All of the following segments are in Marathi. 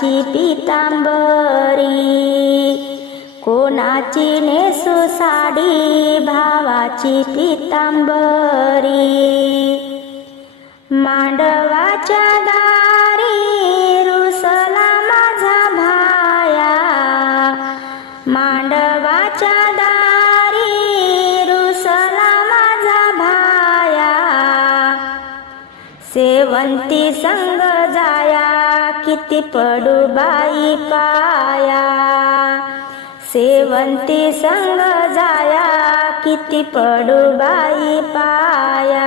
कोणाची पितांबरी कोणाची नेसू साडी भावाची पितांबरी. मांड सेवंती संग जाया किती पडू बाई पाया. सेवंती संग जाया किती पडू बाई पाया.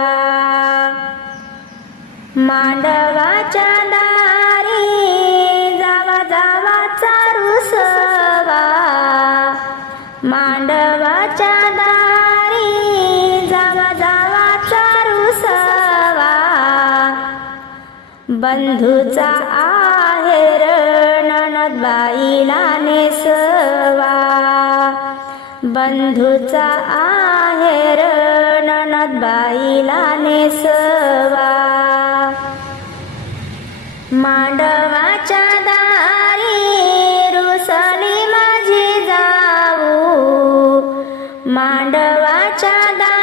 मांडवाच्या दारी जावा जावा चारू सवा. मांडवाच्या बंधूचा आहेर ननद बाईला नेसवा. बंधूचा आहेर ननद बाईला नेसवा. मांडवाच्या दारी रुसली माझी जाऊ. मांडवाच्या दारी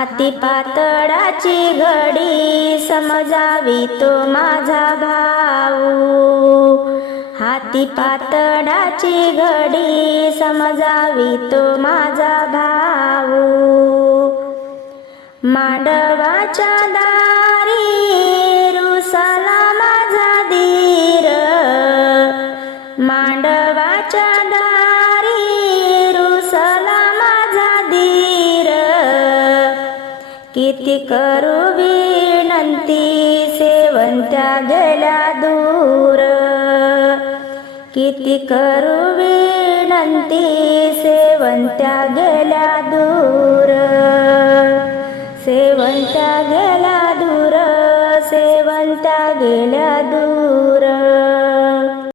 हाती पातळाची घडी समजावी तो माझा भाऊ. हाती पातळाची घडी समजावी तो माझा भाऊ. मांडवाच्या दा किती करू विनंती सेवंत्या गेल्या दूर. किती करू विनंती सेवंत्या गेल्या दूर. सेवंत्या गेल्या दूर सेवंत्या गेल्या दूर.